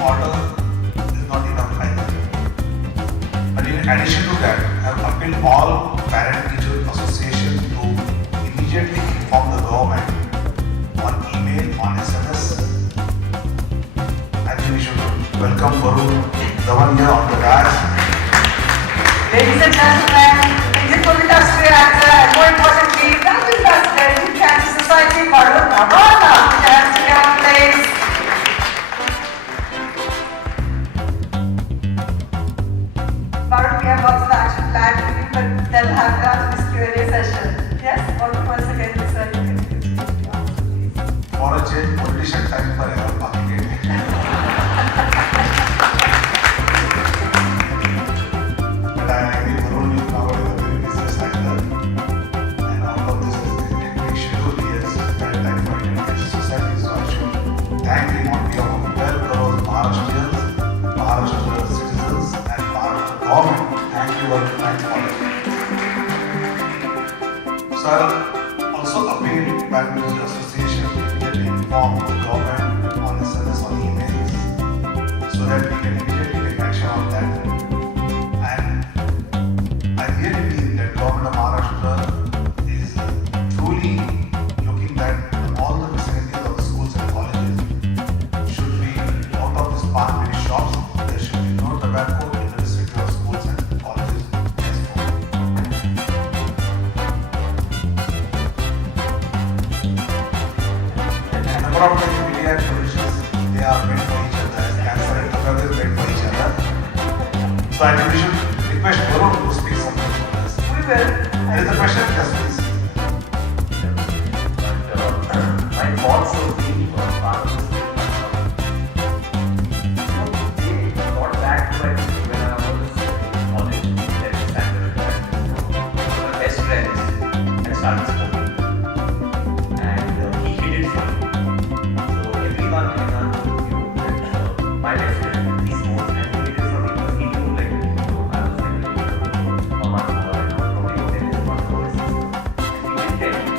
order is not enough either. But in addition to that, I have appealed all parent-teacher associations to immediately inform the government on email, on SMS. I think we should welcome Varun Dhawan here on the dais. Ladies and gentlemen, Indian film industry actor and more importantly, family president in Cancer Society, Varun Dhawan. Hands together, please. Varun, we have lots of action planned for you, but they'll have it after this Q&A session. Yes, Varun, once again, sir, you can continue. For a change, politician time forever, बाकी के But I agree, Varun, you covered a very business actor, and all of this has been a big schedule. He has spent time for Indian Cancer Society, so I should thank him on behalf of 12 crore Maharashtrians, Maharashtra citizens, and Maharashtra government. Thank you, Varun, thanks for it. Sir, also appeal Parent-Teacher Association immediately inform the government on SMS on emails so that we can immediately take action on that. And I really believe that government of Maharashtra is truly looking at all the facilities of the schools and colleges should be out of this park many shops. There should be no tobacco in the vicinity of schools and colleges. Number of times media and solutions, they are made for each other, as cancer and tobacco is made for each other. So I think we should request Varun to speak something on this. We will. There is a question, just please. My thoughts of being part of this they got back to when I was in college, 11th standard, and my best friends had started smoking. And he hid it from me. So everyone knew that my best friend, he smoked and he hid it from me because he knew like, I was like, Mama, I probably don't tell his mom or his sister. And he didn't tell me.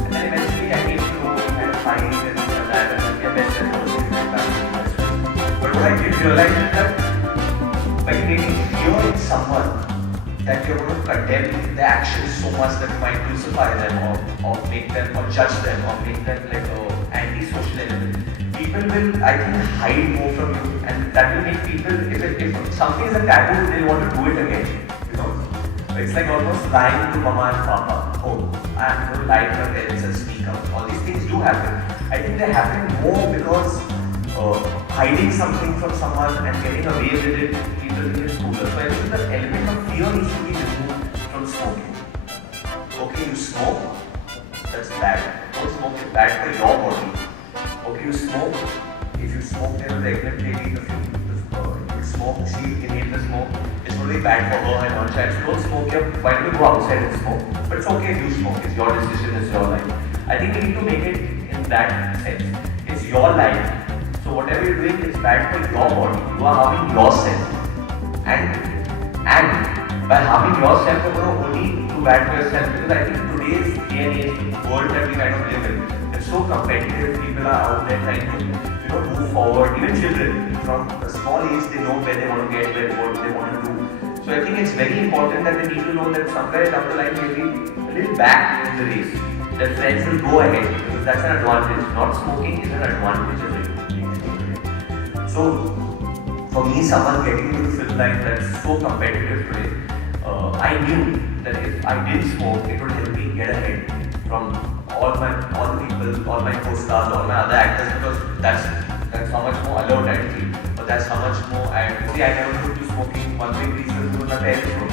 And then eventually I came to know we had a fight and this and that, and then we are best friends also, we went back to be best friends. But what I did realize is that by creating fear in someone, that you're going to condemn their actions so much that you might crucify them or make them or judge them or make them like an anti-social element. People will, I think, hide more from you, and that will make people, if something is a taboo, they want to do it again. You know, it's like almost lying to mama and papa. Oh, I'm going to lie to my parents and speak up. All these things do happen. I think they happen more because hiding something from someone and getting away with it, people think it's cooler. So I think the element of fear needs to be removed from smoking. Okay, you smoke, that's bad. Don't smoke, it's bad for your body. Okay, you smoke. If you smoke, there is a pregnant lady, if you smoke, she inhaled the smoke, it's going to be bad for her and her child. So don't smoke here. Why don't you go outside and smoke? But it's okay if you smoke. It's your decision, it's your life. I think we need to make it in that sense. It's your life. So whatever you're doing is bad for your body. You are harming yourself. And by harming yourself, you're going to only do bad for yourself. Because I think today's day and age, the world that we kind of live in, it's so competitive. People are out there trying to move forward. Even children, from a small age, they know where they want to get, what they want to do. So I think it's very important that they need to know that somewhere down the line, maybe a little back in the race, their friends will go ahead because that's an advantage. Not smoking is an advantage of it. So for me, someone getting into the film line that's so competitive today, I knew that if I did smoke, it would help me get ahead from all the people, all my co-stars, all my other actors, because that's how much more alert I feel. But that's how much more I never took to smoking. One big reason was my parents smoke.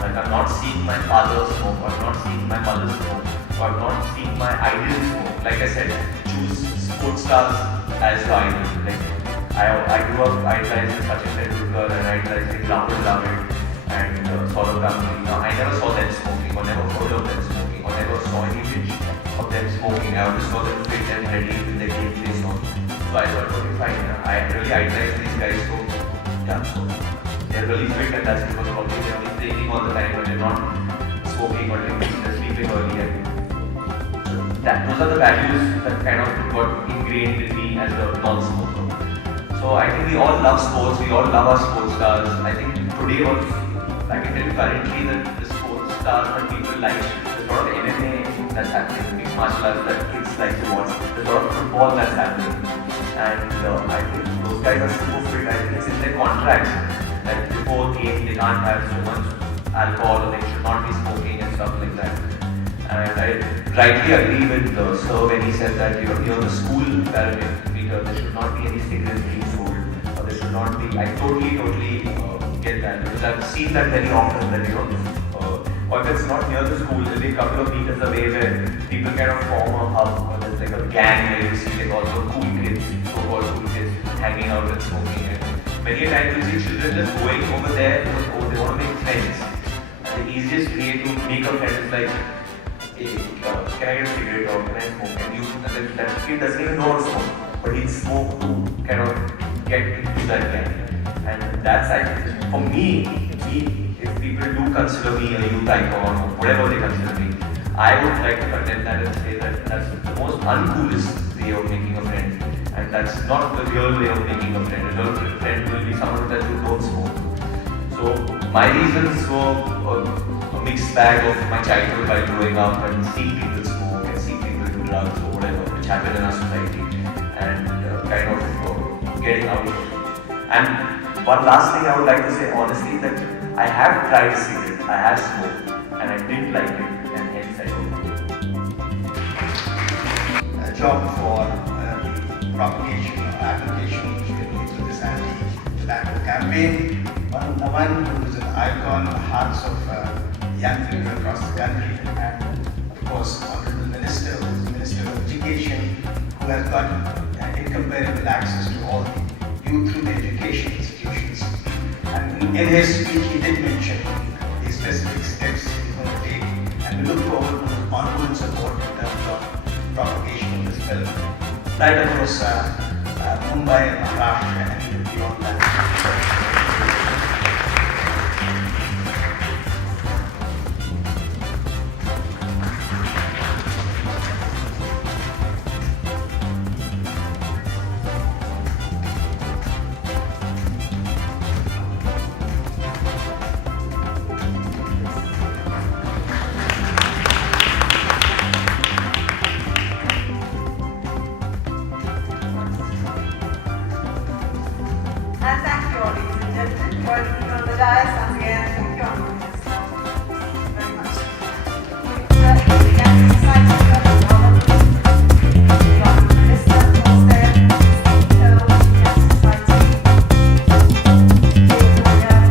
Like I'm not seeing my father smoke, I'm not seeing my mother smoke, or I'm not seeing my idol smoke. Like I said, choose sports stars as your idol. Like I grew up idolizing Sachin Tendulkar and idolizing Rahul Dravid and Saurav Ganguly. Now I never saw them smoking, or never heard of them smoking, or never saw any image of them smoking. I always saw them fit and ready with their game face on. So I thought, okay, fine. I really idolize these guys. So yeah, so they're really fit, and that's because probably they're only training all the time, but they're not smoking or they're sleeping early. those are the values that kind of got ingrained in me as a non-smoker. So I think we all love sports, we all love our sports stars. I think today also, I can tell you currently that the sports stars that people like, there's a lot of MMA that's happening, big martial arts that kids like to watch, there's a lot of football that's happening. And I think those guys are super fit. I think it's in their contracts that before game they can't have so much alcohol or they should not be smoking and stuff like that. And I rightly agree with Sir when he said that near the school parameter there should not be any cigarettes being sold or there should not be. I totally get that because I've seen that very often that or if it's not near the school, there'll be a couple of meters away where people kind of form a hub or there's like a gang where you see like all the cool kids, so-called cool kids hanging out and smoking. And many times you see children just going over there because they want to make friends. And the easiest way to make a friend is like, hey, can I get a cigarette or can I smoke? And that kid doesn't even know how to smoke, but he'll smoke to kind of get into that gang. And that's, for me, if people do consider me a youth icon or whatever they consider me, I would like to condemn that and say that that's the most uncoolest way of making a friend. And that's not the real way of making a friend. A real friend will be someone that you don't smoke. So my reasons were a mixed bag of my childhood by growing up and seeing people smoke and seeing people do drugs or whatever which happen in our society and kind of getting out of it. And one last thing I would like to say honestly that I have tried a cigarette, I have smoked and I didn't like it and hence I don't. A job for the propagation or application to this anti-tobacco campaign. Varun Dhawan, who is an icon in the hearts of young people across the country, and of course, Honorable Minister, who is the Minister of Education, who has got incomparable access to all the youth through the education institutions. And in his speech, he did mention the specific steps he's going to take, and we look forward to his ongoing support in terms of propagation of this film right across Mumbai and Maharashtra and even beyond that. And thank you all, ladies and gentlemen, for being on the dais. Once again, thank you all very much. The Cancer Society of Melbourne, the Honourable Minister, was there, CEO of the Cancer Society, Victoria and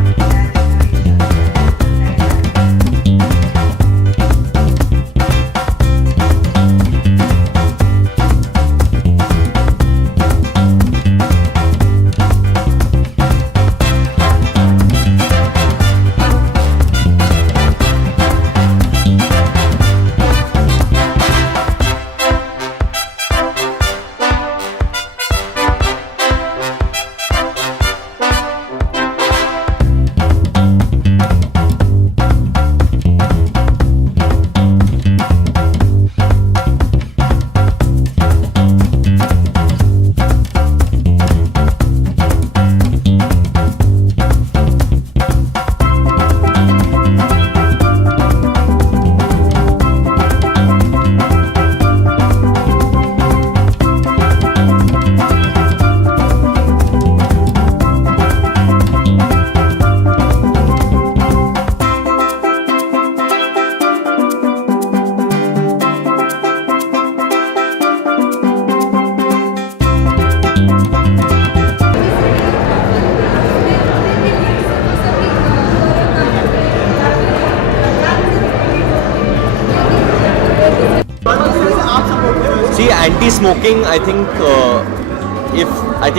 See, anti-smoking, I think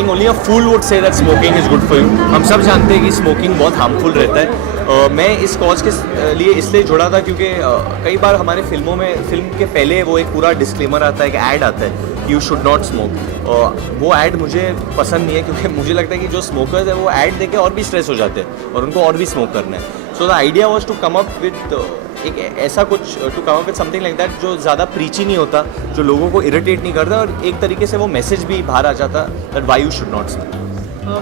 only a fool would say that smoking is good for you. हम सब जानते हैं कि smoking बहुत harmful रहता है. मैं इस कॉज के लिए इसलिए जुड़ा था क्योंकि कई बार हमारे फिल्म के पहले वो एक पूरा डिस्क्लेमर आता है, एक ऐड आता है कि यू शुड नॉट स्मोक. वो ऐड मुझे पसंद नहीं है क्योंकि मुझे लगता है कि जो स्मोकर्स है वो ऐड देके और भी स्ट्रेस हो जाते हैं और उनको और भी स्मोक करना है. So the idea was to come up with एक ऐसा कुछ to come up with something like that जो ज़्यादा प्रीची नहीं होता, जो लोगों को इरिटेट नहीं करता, और एक तरीके से वो मैसेज भी बाहर आ जाता that why you should not smoke.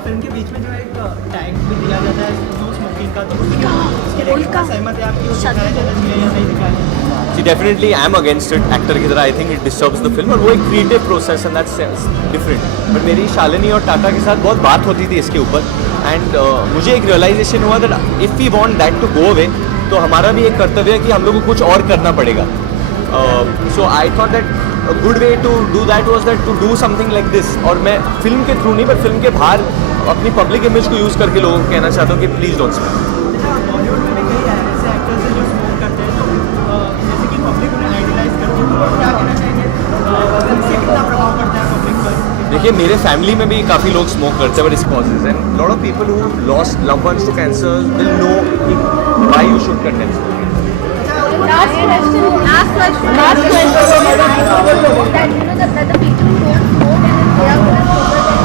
Film के बीच में जो एक टैग भी दिया जाता है नो स्मोकिंग का, तो उसके लिए कितना सहमत है आपकी, वो दिखाया जाना चाहिए या नहीं दिखाया? जी definitely I am against it actor की तरह। I think it disturbs the film, और वो एक creative process and that's different. But मेरी शालिनी और टाटा के साथ बहुत बात होती थी इसके ऊपर, एंड मुझे एक रियलाइजेशन हुआ that if we want that to go away, तो हमारा भी एक कर्तव्य है कि हम लोग को कुछ और करना पड़ेगा। So I thought that a good way to do that was that to do something like this. और मैं फिल्म के थ्रू नहीं, बट फिल्म के बाहर अपनी पब्लिक इमेज को यूज़ करके लोगों को कहना चाहता हूँ कि प्लीज़ डोंट स्मोक। बॉलीवुड में भी कई ऐसे एक्टर्स हैं जो स्मोक करते हैं, तो जैसे कि पब्लिक उन्हें आइडियलाइज करती है, तो क्या कहना चाहेंगे, इससे कितना प्रभाव पड़ता है पब्लिक पर? देखिए मेरे फैमिली में भी काफ़ी लोग स्मोक करते हैं, but is causes and lot of people who lost loved ones to cancer will know why you should condemn smoking. Last question. That you know that the people who don't smoke and they are going to smoke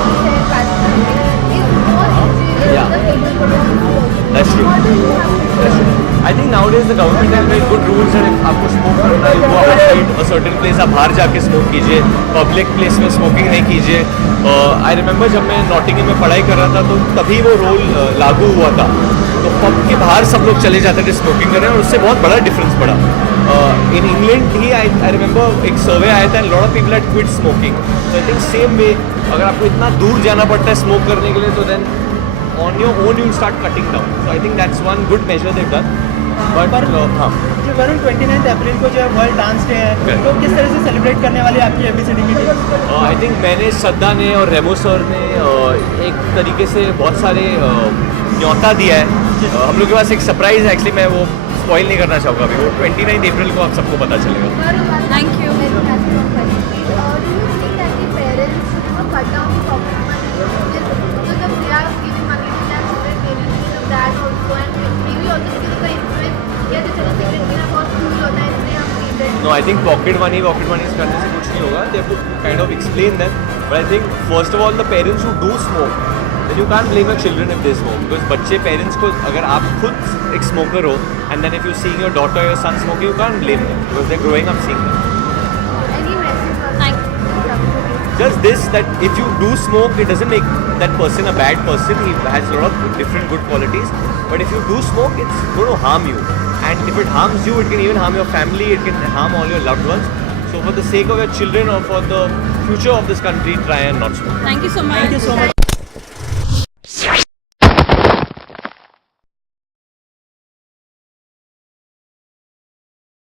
and they say is more inferior Yeah. to the people who don't smoke. That's true. What do you have to say? That's true. I think nowadays the government has made good rules that if आपको smoke करना है, go outside a certain place, आप बाहर जाके smoke कीजिए, public place में smoking नहीं कीजिए। आई रिमेंबर जब मैं नॉटिंगम में पढ़ाई कर रहा था, तो तभी वो रूल लागू हुआ था, तो पब के बाहर सब लोग चले जाते थे स्मोकिंग करने, और उससे बहुत बड़ा डिफरेंस पड़ा। In England he I remember एक सर्वे आया था, lot of people had quit smoking. तो आई थिंक सेम वे अगर आपको इतना दूर जाना पड़ता है स्मोक करने के लिए, तो then on your own you start cutting down. So I think that's one good measure they done. But हाँ, जो वरुण 29 अप्रैल को जो वर्ल्ड डांस डे है, Correct. तो किस तरह से सेलिब्रेट करने वाली आपकी एबीसीडी की टीम? आई थिंक मैंने, श्रद्धा ने और रेमो सर ने एक तरीके से बहुत सारे न्योता दिया है। हम लोग के पास एक सरप्राइज है एक्चुअली, मैं वो स्पॉइल नहीं करना चाहूँगा अभी, वो 29 अप्रैल को आप सबको पता चलेगा। Thank you. Very nice one question. Do you think that the parents should cut down the pocket money? Because if they are giving money to their children, maybe because of that also, and maybe also because of the influence. या तो चलो cigarette पीना बहुत cool होता है, इसलिए हम पीते हैं. No, I think pocket money करने से कुछ नहीं होगा. They have to kind of explain them. But I think first of all the parents who do smoke, then you can't blame your children if they smoke. Because बच्चे parents को, अगर आप खुद एक smoker हो and then if you seeing your daughter or your son smoking, you can't blame them because they're growing up seeing them. Any message for Just this, that if you do smoke, it doesn't make that person a bad person. He has a lot of different good qualities. But if you do smoke, it's going to harm you. And if it harms you, it can even harm your family, it can harm all your loved ones. So for the sake of your children or for the future of this country, try and not smoke. Thank you so much. Thank you so much.